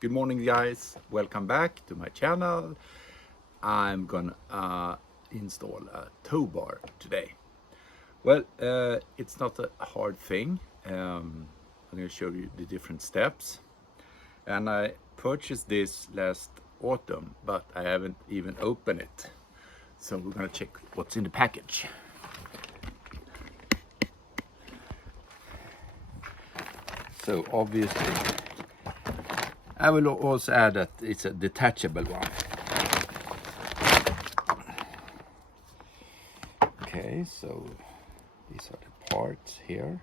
Good morning, guys. Welcome back to my channel. I'm gonna install a towbar today. Well, it's not a hard thing. I'm gonna show you the different steps. And I purchased this last autumn, but I haven't even opened it. So we're gonna check what's in the package. So obviously, I will also add that it's a detachable one. Okay, so these are the parts here.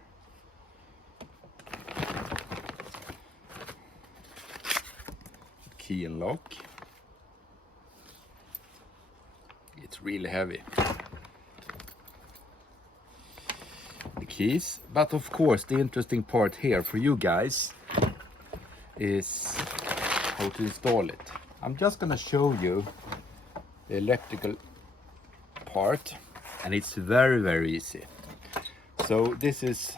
Key and lock. It's really heavy. The keys, but of course the interesting part here for you guys is how to install it. I'm just gonna show you the electrical part, and it's very easy. So this is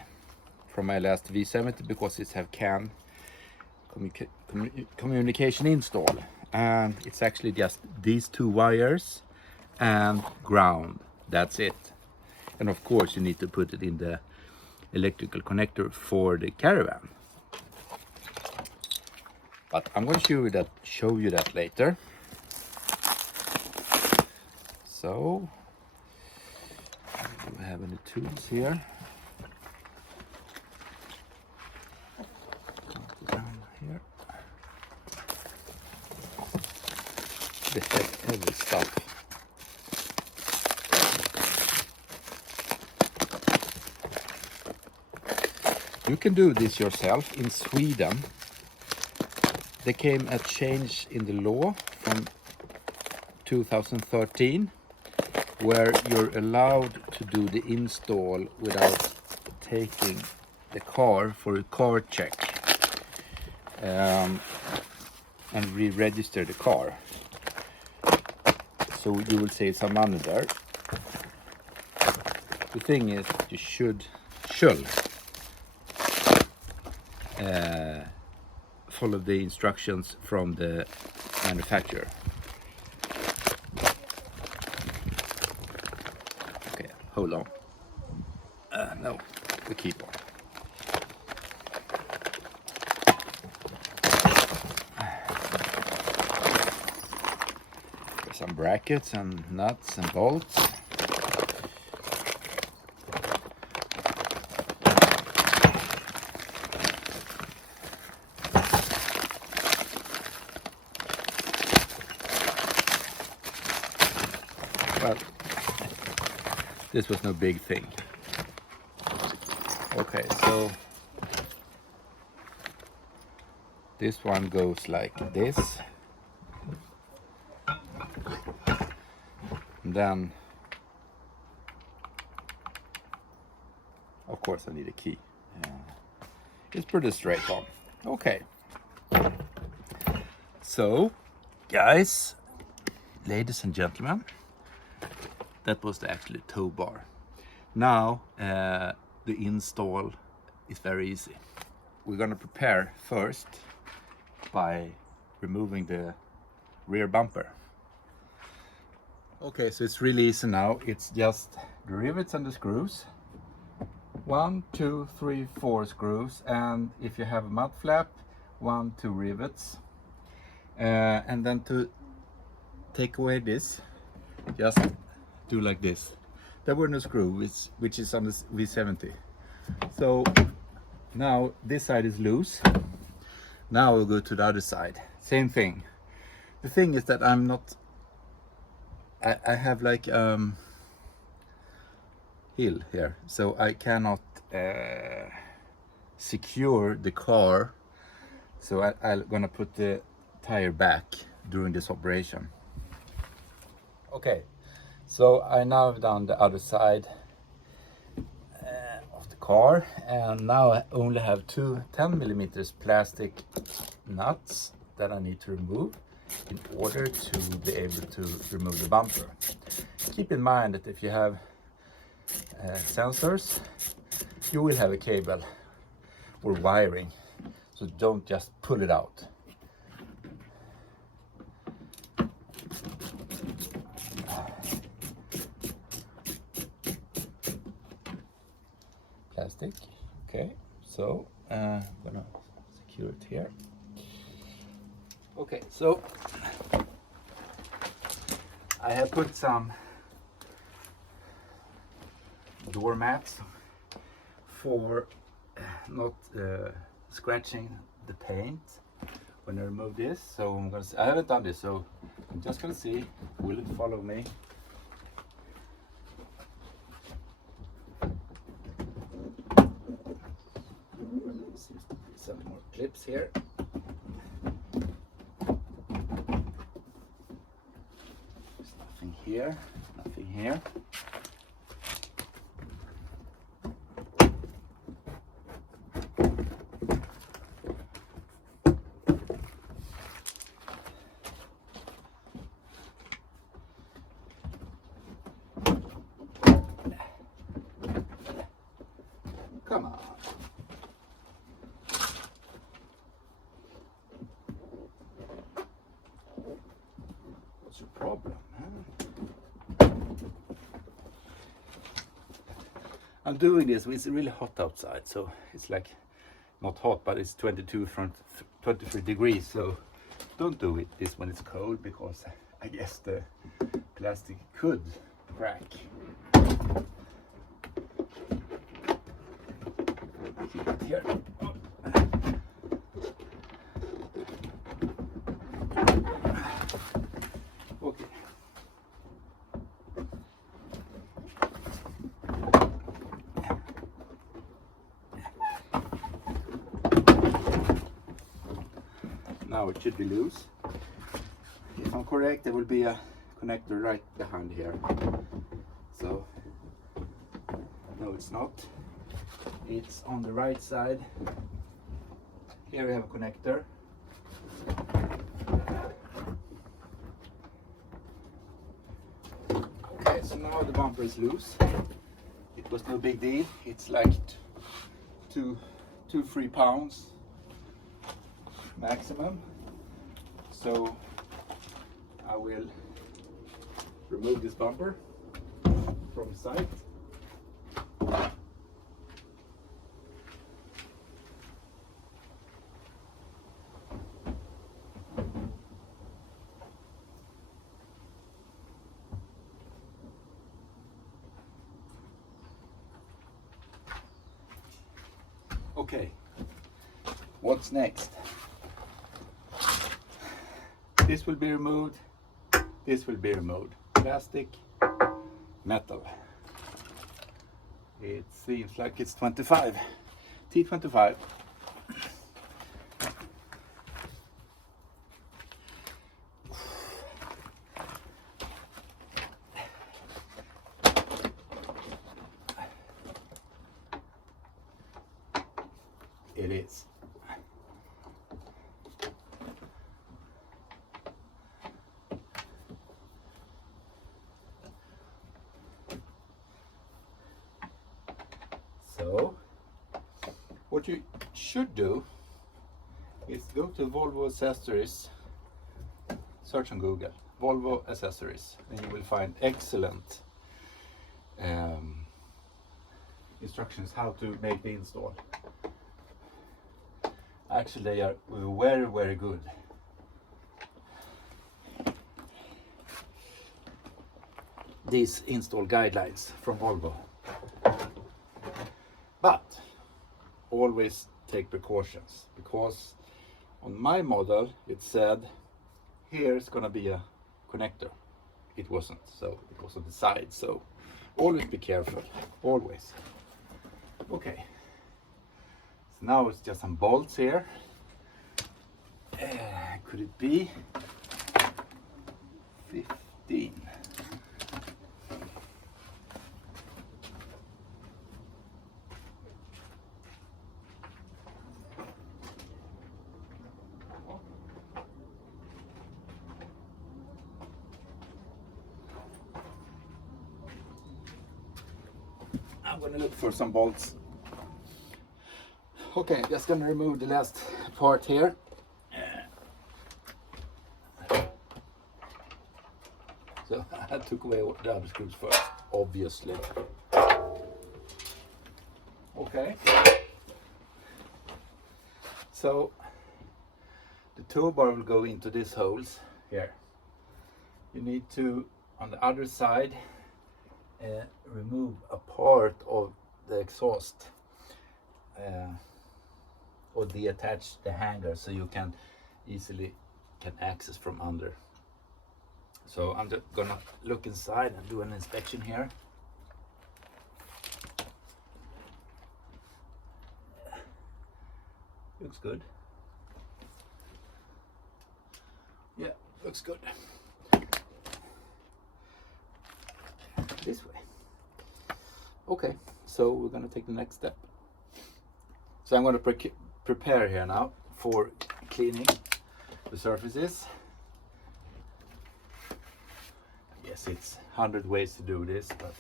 from my last V70 because it have CAN communication install, and it's actually just these two wires and ground. That's it. And of course you need to put it in the electrical connector for the caravan. But I'm going to show you that later. So, do we have any tools here? Down here. The heavy stuff. You can do this yourself. In Sweden, there came a change in the law from 2013 where you're allowed to do the install without taking the car for a car check and re-register the car. So you will save some money there. The thing is, you should follow the instructions from the manufacturer. Okay, hold on. No, we keep on. There's some brackets and nuts and bolts. Well, this was no big thing. Okay, so this one goes like this. And then, of course, I need a key. It's pretty straight on. Okay. So, guys, ladies and gentlemen, that was the actual towbar. Now the install is very easy. We're gonna prepare first by removing the rear bumper. Okay, so it's really easy now. It's just the rivets and the screws. 1, 2, 3, 4 screws, and if you have a mud flap, 1, 2 rivets. And then to take away this, just do like this. There were no screws, which is on the V70. So now this side is loose. Now we'll go to the other side. Same thing. The thing is that I'm not. I have like hill here, so I cannot secure the car. So I'm gonna put the tire back during this operation. Okay. So I now have done the other side of the car, and now I only have two 10mm plastic nuts that I need to remove in order to be able to remove the bumper. Keep in mind that if you have sensors, you will have a cable or wiring, so don't just pull it out. So I'm gonna secure it here. Okay, so I have put some door mats for not scratching the paint when I remove this. So I'm gonna see, I haven't done this, so I'm just gonna see, will it follow me? Seems to be some more clips here. There's nothing here, nothing here. Come on. What's your problem, huh? I'm doing this, it's really hot outside, so it's like not hot, but it's 23 degrees, so don't do it this when it's cold, because I guess the plastic could crack. Keep it here. Okay. Now it should be loose. If I'm correct, there will be a connector right behind here. So, no, it's not. It's on the right side. Here we have a connector. Okay, so now the bumper is loose. It was no big deal. It's like 2-3 pounds maximum. So I will remove this bumper from sight. Okay, what's next? This will be removed, this will be removed. Plastic, metal. It seems like it's 25, T25. It is. So, what you should do is go to Volvo accessories, search on Google, Volvo accessories, and you will find excellent instructions how to make the install. Actually, they are very, very good. These install guidelines from Volvo. But always take precautions, because on my model it said here's gonna be a connector. It wasn't, so it was on the side, so always be careful, always. Okay. So now it's just some bolts here. Could it be 15? I'm gonna look for some bolts. Okay, just gonna remove the last part here. So I took away all the other screws first, obviously. Okay. So the toolbar will go into these holes here. You need to, on the other side, remove a part of the exhaust or detach the hanger so you can easily access from under. So I'm just gonna look inside and do an inspection here. Looks good. Yeah, looks good. This way. Okay, so we're gonna take the next step. So I'm gonna prepare here now for cleaning the surfaces. Yes, it's 100 ways to do this, but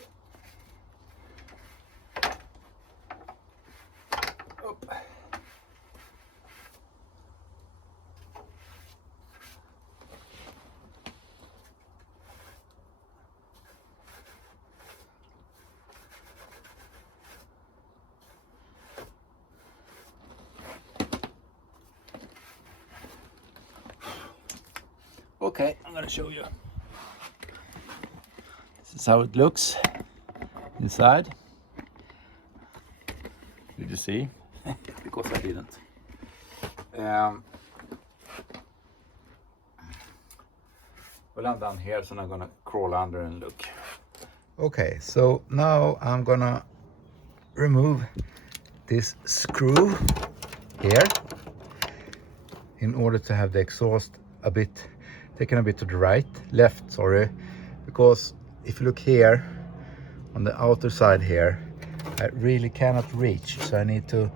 okay, I'm gonna show you. This is how it looks inside. Did you see? Because I didn't. Well, I'm down here, so I'm gonna crawl under and look. Okay, so now I'm gonna remove this screw here in order to have the exhaust taken a bit to the left, sorry, because if you look here on the outer side here, I really cannot reach, so I need to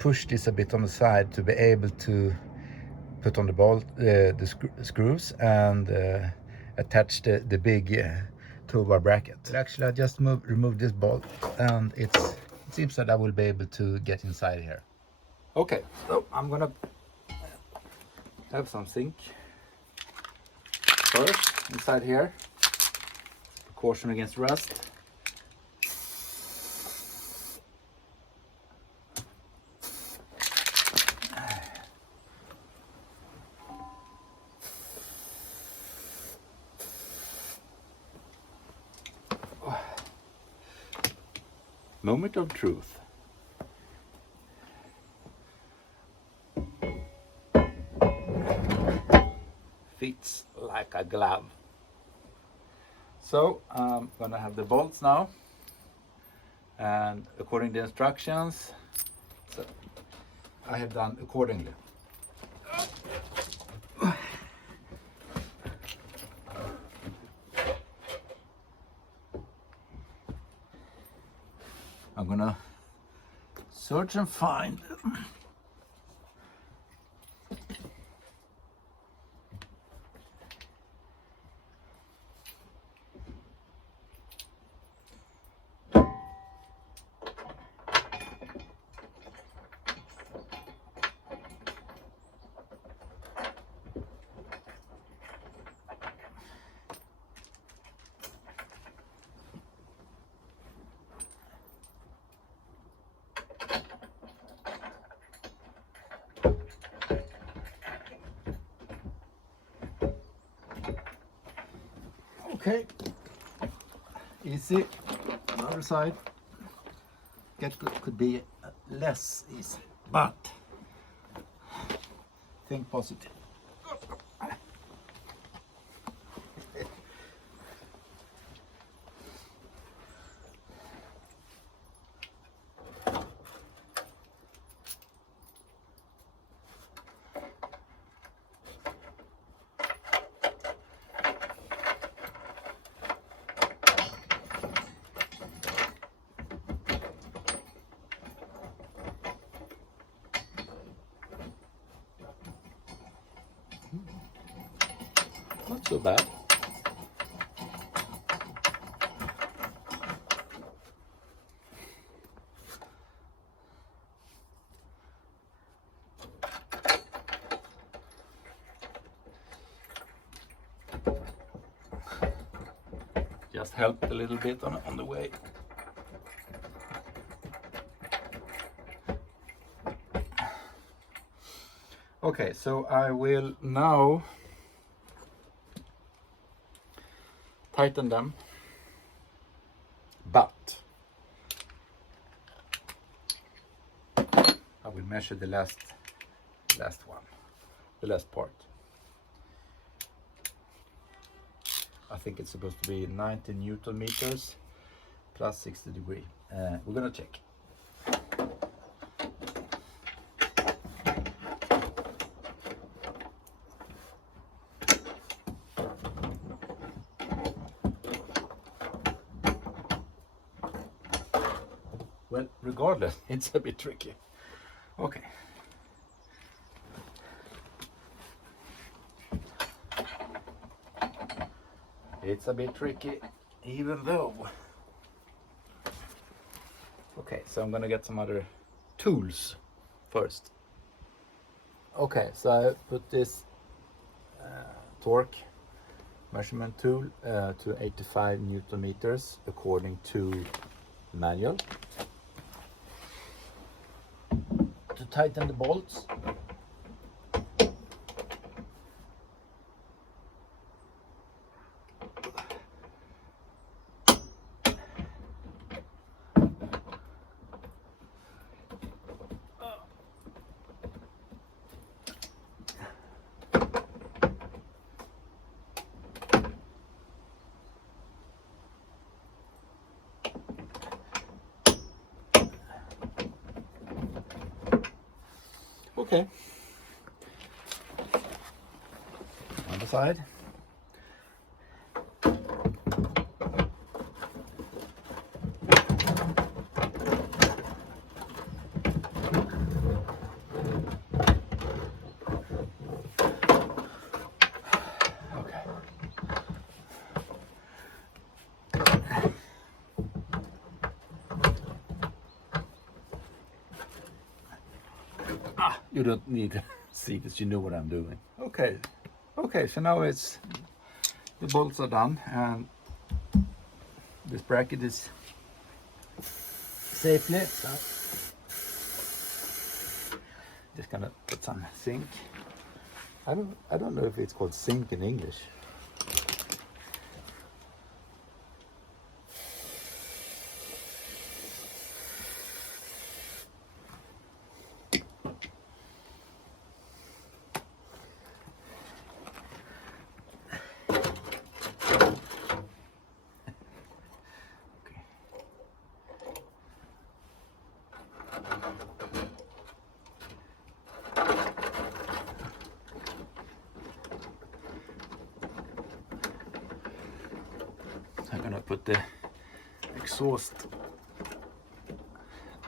push this a bit on the side to be able to put on the bolt, the screws, and attach the big toolbar bracket. But actually, I just removed this bolt, and it seems that I will be able to get inside here. Okay, so I'm gonna have some zinc first inside here. Caution against rust. Moment of truth. Fits like a glove. So I'm gonna have the bolts now, and according to the instructions, so I have done accordingly. I'm gonna search and find. Okay, easy. Other side could be less easy, but think positive. Not so bad. Just helped a little bit on the way. Okay, so I will now tighten them, but I will measure the last one, the last part. I think it's supposed to be 90 Newton meters plus 60 degrees. We're gonna check. Well, regardless, it's a bit tricky. Okay. It's a bit tricky, even though. Okay, so I'm gonna get some other tools first. Okay, so I put this torque measurement tool to 85 Newton meters according to the manual. To tighten the bolts, okay, on the side. Okay. You don't need to see this, you know what I'm doing. Okay, okay, so now it's, the bolts are done and this bracket is safely, so just gonna put some zinc. I don't know if it's called zinc in English. I'm gonna put the exhaust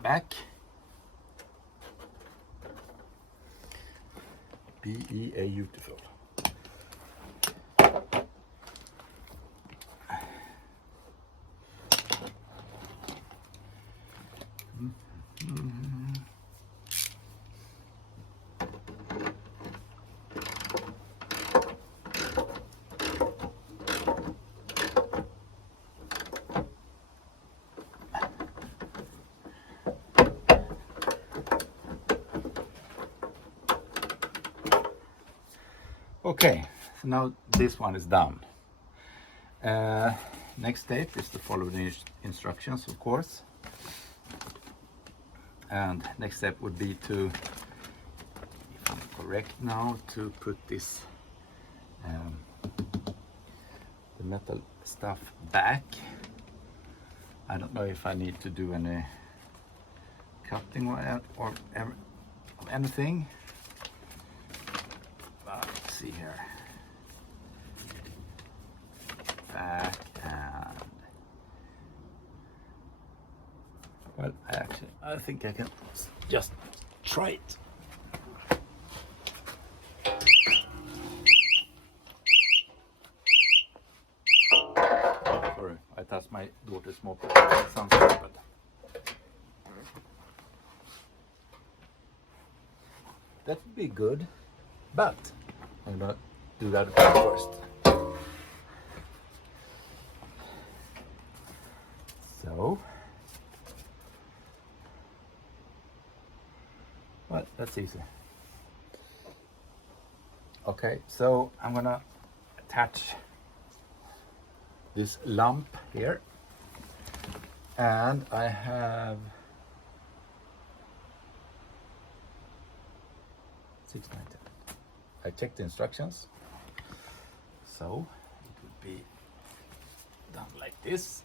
back. Beautiful. Okay, so now this one is done. Next step is to follow the instructions, of course. And next step would be to, if I'm correct now, to put this the metal stuff back. I don't know if I need to do any cutting or anything. Let's see here. Back and, well, I think I can just try it. Sorry, I touched my daughter's moped. That sounds stupid. That would be good, but I'm gonna do that first. So, well, that's easy. Okay, so I'm gonna attach this lump here, and I have 690. I checked the instructions, so it would be done like this.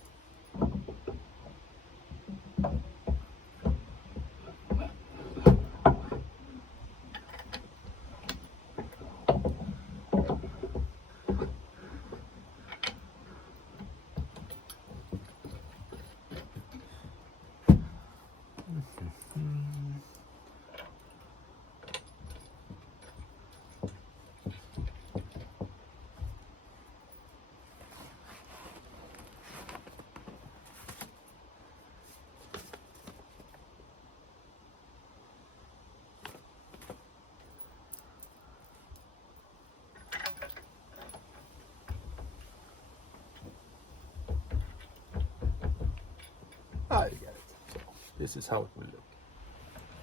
I get it. So this is how it will look.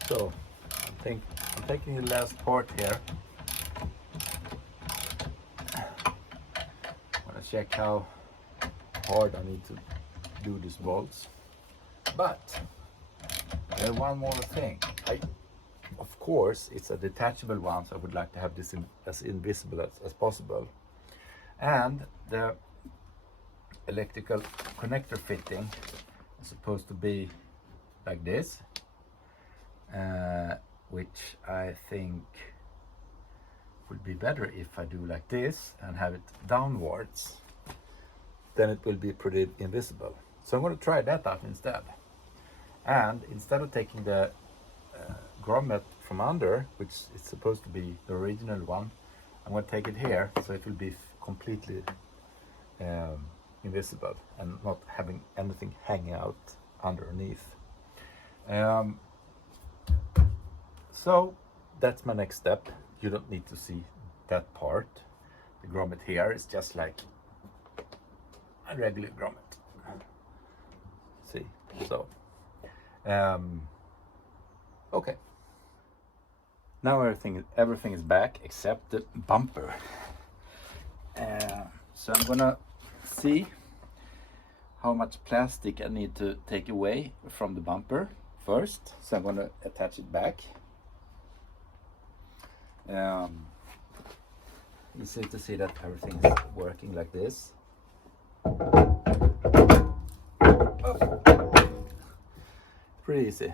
So I'm taking the last part here. I'm gonna check how hard I need to do these bolts. But there's one more thing. Of course, it's a detachable one, so I would like to have this as invisible as possible. And the electrical connector fitting is supposed to be like this, which I think would be better if I do like this and have it downwards. Then it will be pretty invisible. So I'm going to try that out instead. And instead of taking the grommet from under, which is supposed to be the original one, I'm going to take it here, so it will be completely invisible and not having anything hanging out underneath. So that's my next step. You don't need to see that part. The grommet here is just like a regular grommet. See, so okay. Now everything is back except the bumper. So I'm gonna see how much plastic I need to take away from the bumper first. So I'm gonna attach it back. Easy to see that everything is working like this. Oh. Pretty easy.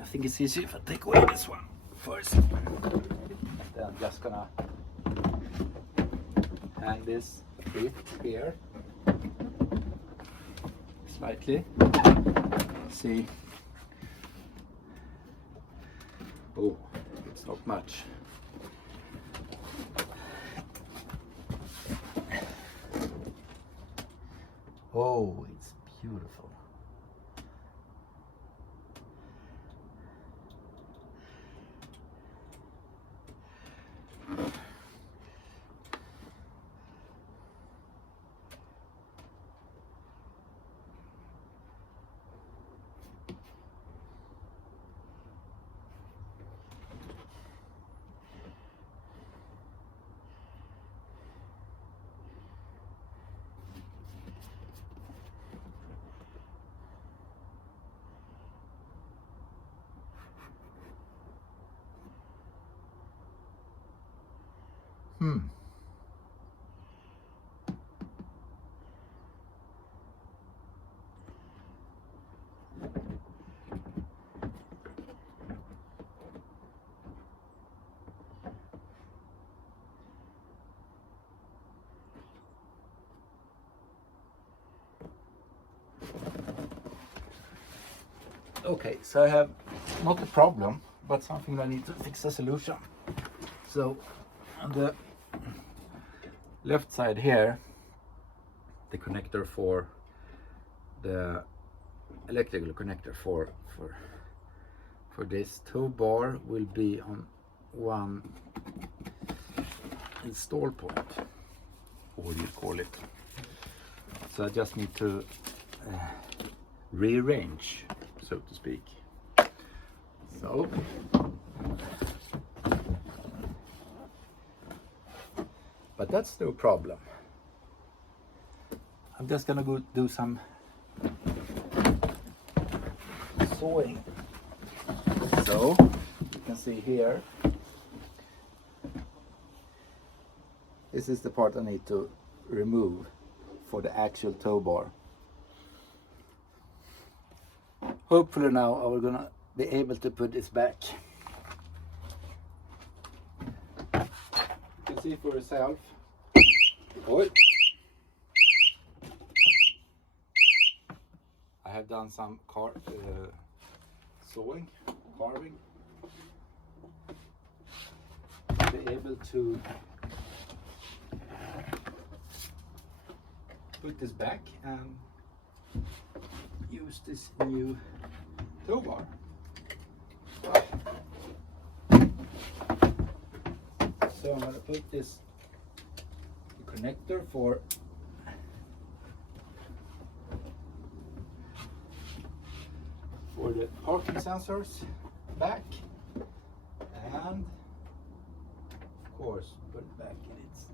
I think it's easy if I take away this one first. Then I'm just gonna hang this bit here slightly. See. Oh, it's not much. Oh, it's beautiful. Okay, so I have not a problem, but something I need to fix a solution. So On the left side here, the connector for the electrical connector for this tow bar will be on one install point, or you call it. So I just need to rearrange, so to speak. So but that's no problem. I'm just gonna go do some sewing. So you can see here, this is the part I need to remove for the actual tow bar. Hopefully now I will gonna be able to put this back. You can see for yourself. Oi. I have done some sewing, carving, to be able to put this back and use this new tow bar. So I'm going to put this connector for the parking sensors back, and of course put it back in its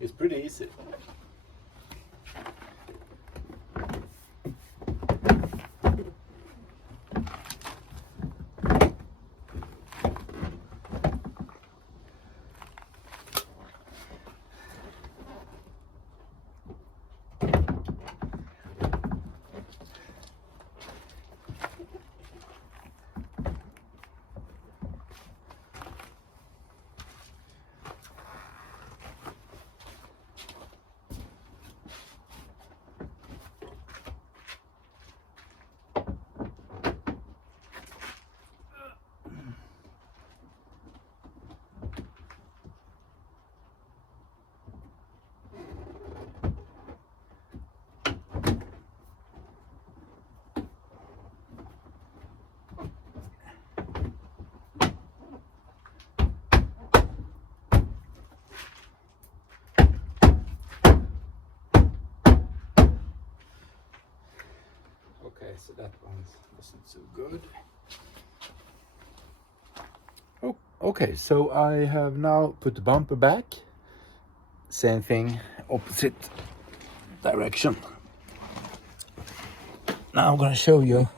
It's pretty easy. Okay, so that one wasn't so good. Oh, okay, so I have now put the bumper back. Same thing, opposite direction. Now I'm gonna show you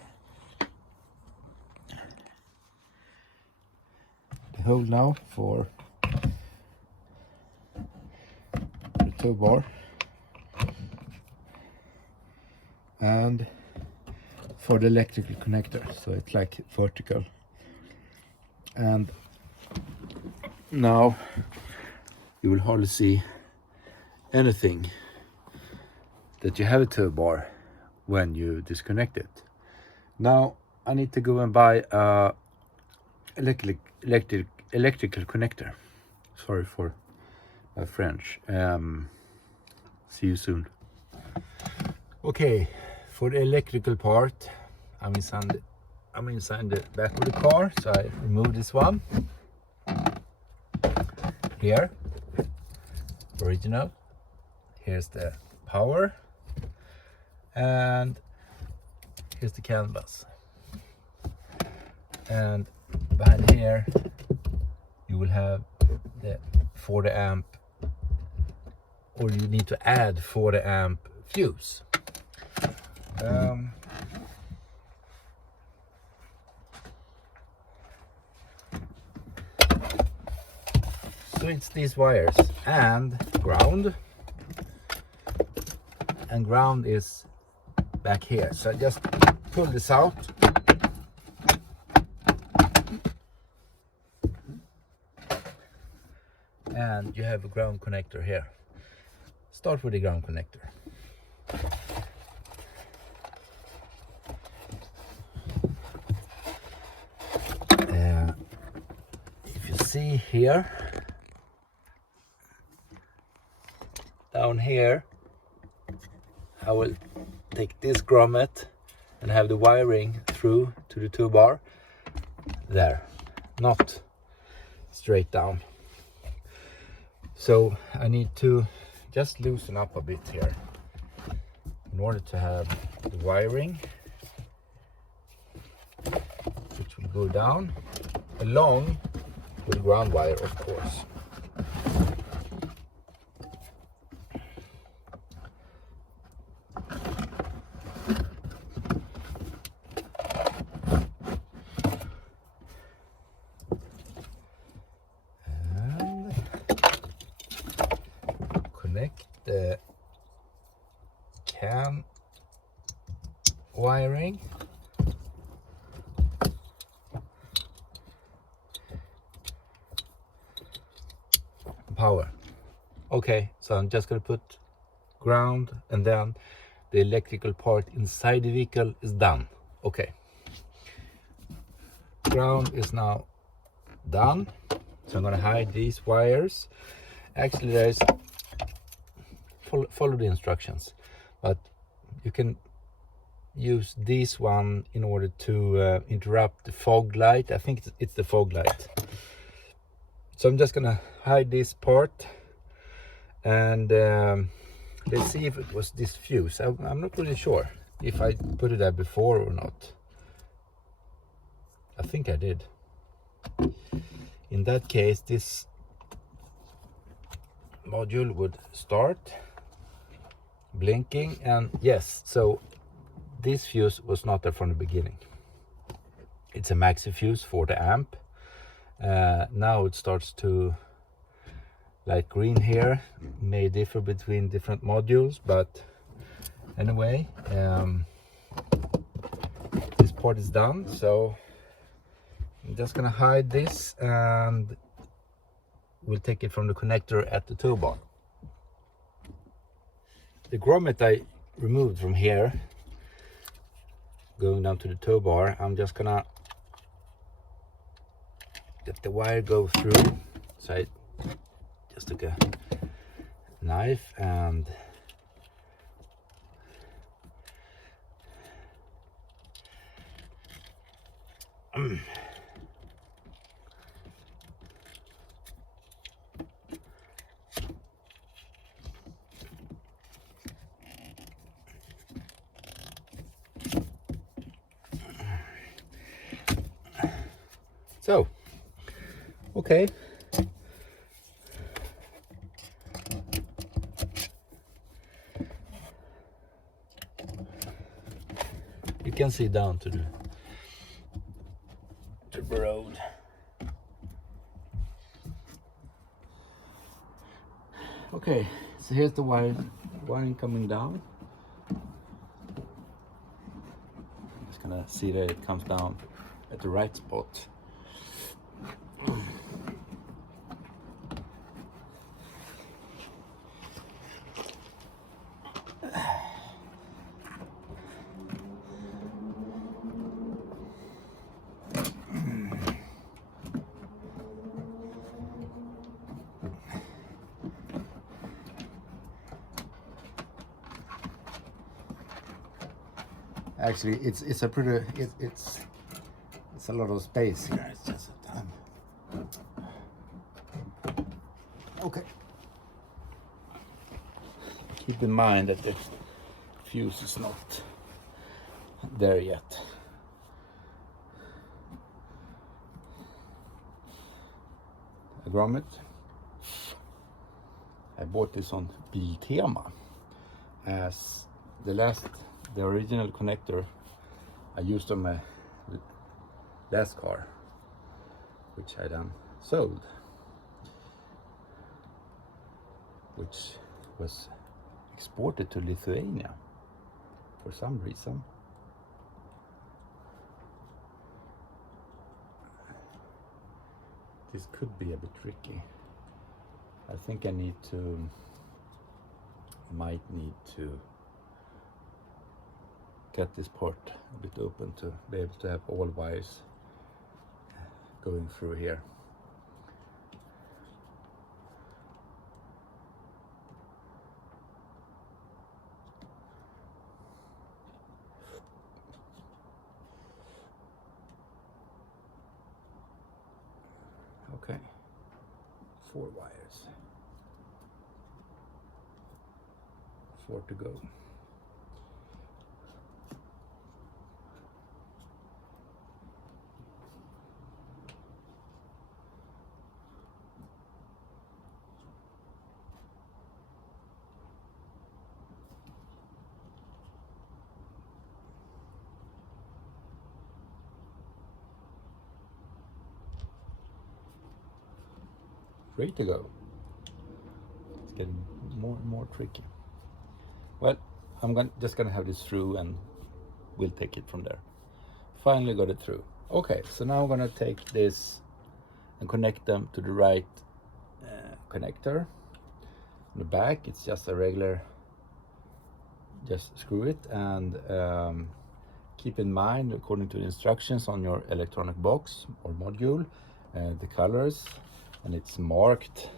the hole now for the tow bar and for the electrical connector, so it's like vertical. And now you will hardly see anything that you have a tow bar when you disconnect it. Now I need to go and buy a electrical connector. Sorry for my French. See you soon. Okay, for the electrical part, I'm inside the back of the car, so I remove this one. Here, original. Here's the power, and here's the canvas. And behind here, you will have the 40 amp, or you need to add 40 amp fuse. So it's these wires and ground. and ground is back here. So I just pull this out. And you have a ground connector here. Start with the ground connector. If you see here, down here, I will take this grommet and have the wiring through to the tow-bar there, not straight down. So I need to just loosen up a bit here in order to have the wiring, which will go down along with the ground wire, of course. Connect the CAN wiring. Power. Okay, so I'm just going to put ground, and then the electrical part inside the vehicle is done. Okay. Ground is now done. So I'm going to hide these wires. Actually, there's follow the instructions, but you can use this one in order to interrupt the fog light. I think it's the fog light. So I'm just gonna hide this part, and let's see if it was this fuse. I'm not really sure if I put it there before or not. I think I did. In that case, this module would start blinking, and yes, so this fuse was not there from the beginning. It's a maxi fuse for the amp. Now it starts to light green here. May differ between different modules, but anyway, this part is done. So I'm just gonna hide this, and we'll take it from the connector at the tow bar. The grommet I removed from here, going down to the tow bar. I'm just gonna let the wire go through. So I just took a knife and so, okay. You can see down to the road. Okay, so here's the wiring coming down. Just gonna see that it comes down at the right spot. Actually, it's a pretty it's a lot of space here. It's just okay. Keep in mind that the fuse is not there yet. A grommet. I bought this on Biltema as the original connector I used on my last car, which I then sold, which was exported to Lithuania for some reason. This could be a bit tricky. I think I might need to cut this port a bit open to be able to have all wires going through here. Okay, 4 wires, 4 to go. Ready to go. It's getting more and more tricky. Well, I'm just gonna have this through and we'll take it from there. Finally got it through. Okay, so now I'm gonna take this and connect them to the right connector. On the back, it's just a regular, just screw it, and keep in mind, according to the instructions on your electronic box or module, the colors, and it's marked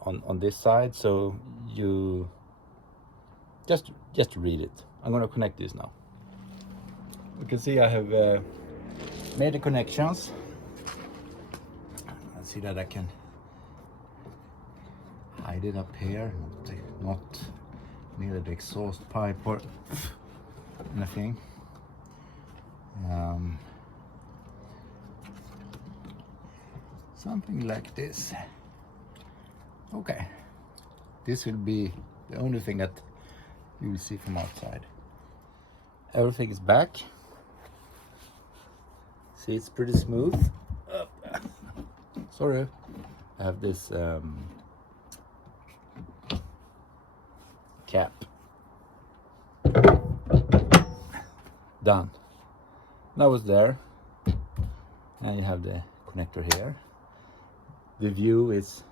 on this side, so you just read it. I'm going to connect this now. You can see I have made the connections. I see that I can hide it up here, not near the exhaust pipe or anything. Something like this. Okay, this will be the only thing that you will see from outside. Everything is back. See, it's pretty smooth. Sorry, I have this cap. Done. That was there. Now you have the connector here. The view is,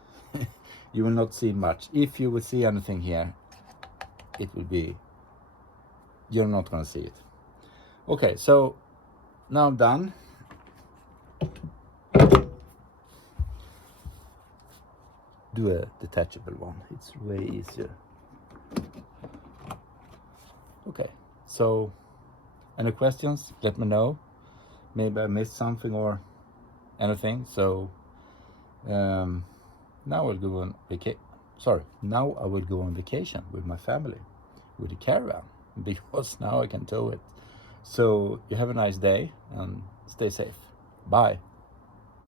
you will not see much. If you will see anything here, it will be, you're not going to see it. Okay, so now I'm done. Do a detachable one, it's way easier. Okay, so any questions, let me know. Maybe I missed something or anything. So now I'll go on now I will go on vacation with my family, with the caravan, because now I can tow it. So you have a nice day and stay safe. Bye.